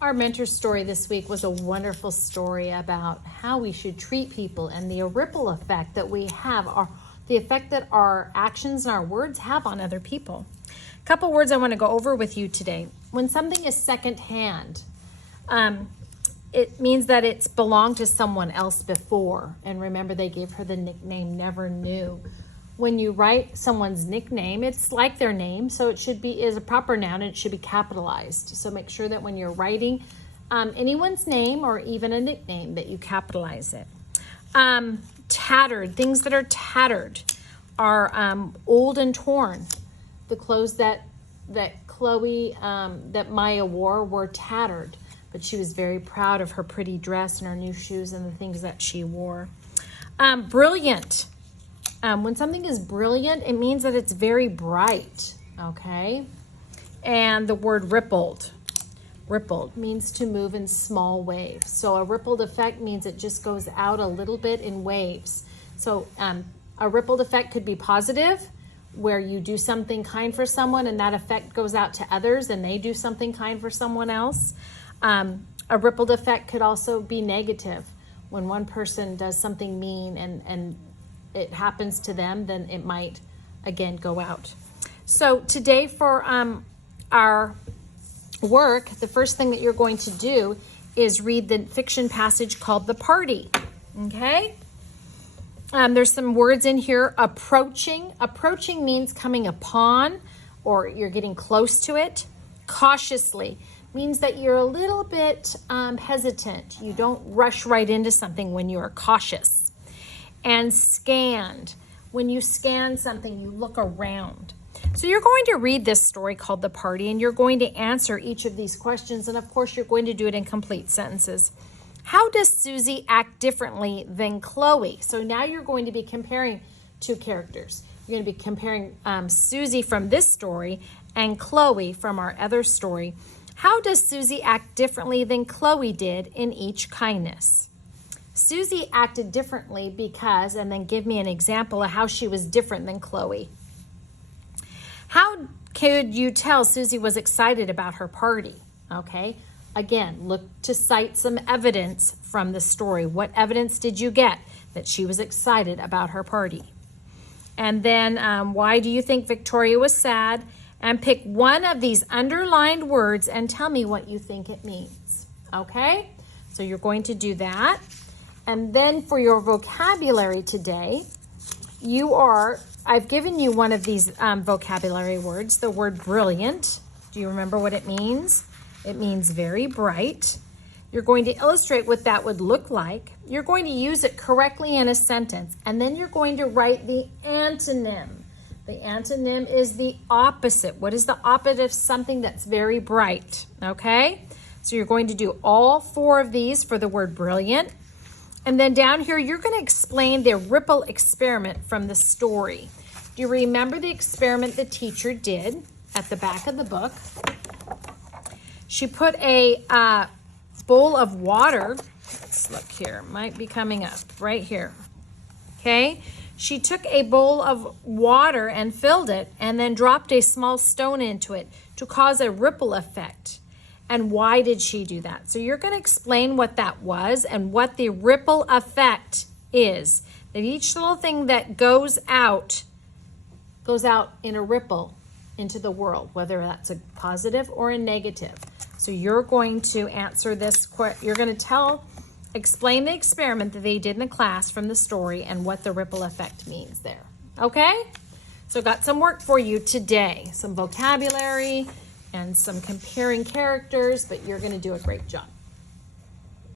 Our mentor story this week was a wonderful story about how we should treat people and the ripple effect that we have, or the effect that our actions and our words have on other people. A couple words I want to go over with you today. When something is secondhand, it means that it's belonged to someone else before. And remember, they gave her the nickname Never Knew. When you write someone's nickname, it's like their name, so it should be is a proper noun and it should be capitalized. So make sure that when you're writing anyone's name or even a nickname that you capitalize it. Tattered, things that are tattered are old and torn. The clothes that Chloe, that Maya wore were tattered, but she was very proud of her pretty dress and her new shoes and the things that she wore. Brilliant. When something is brilliant, it means that it's very bright, okay? And the word rippled. Rippled means to move in small waves. So a rippled effect means it just goes out a little bit in waves. So a rippled effect could be positive, where you do something kind for someone and that effect goes out to others and they do something kind for someone else. A rippled effect could also be negative. When one person does something mean and it happens to them, then it might again go out. So today for our work, the first thing that you're going to do is read the fiction passage called The Party. Okay? There's some words in here. Approaching. Approaching means coming upon, or you're getting close to it. Cautiously means that you're a little bit hesitant. You don't rush right into something when you are cautious. And scanned. When you scan something, you look around. So you're going to read this story called The Party, and you're going to answer each of these questions, and of course you're going to do it in complete sentences. How does Susie act differently than Chloe? So now you're going to be comparing two characters. You're going to be comparing Susie from this story and Chloe from our other story. How does Susie act differently than Chloe did in each kindness? Susie acted differently because, and then give me an example of how she was different than Chloe. How could you tell Susie was excited about her party? Okay, again, look to cite some evidence from the story. What evidence did you get that she was excited about her party? And then why do you think Victoria was sad? And pick one of these underlined words and tell me what you think it means. Okay, so you're going to do that. And then for your vocabulary today, I've given you one of these vocabulary words, the word brilliant. Do you remember what it means? It means very bright. You're going to illustrate what that would look like. You're going to use it correctly in a sentence, and then you're going to write the antonym. The antonym is the opposite. What is the opposite of something that's very bright? Okay? So you're going to do all four of these for the word brilliant. And then down here, you're going to explain the ripple experiment from the story. Do you remember the experiment the teacher did at the back of the book? She put a bowl of water. Let's look here. It might be coming up right here. Okay. She took a bowl of water and filled it and then dropped a small stone into it to cause a ripple effect. And why did she do that? So you're going to explain what that was and what the ripple effect is. That each little thing that goes out in a ripple into the world, whether that's a positive or a negative. So you're going to answer this. You're going to explain the experiment that they did in the class from the story and what the ripple effect means there. Okay? So got some work for you today. Some vocabulary and some comparing characters, but you're going to do a great job.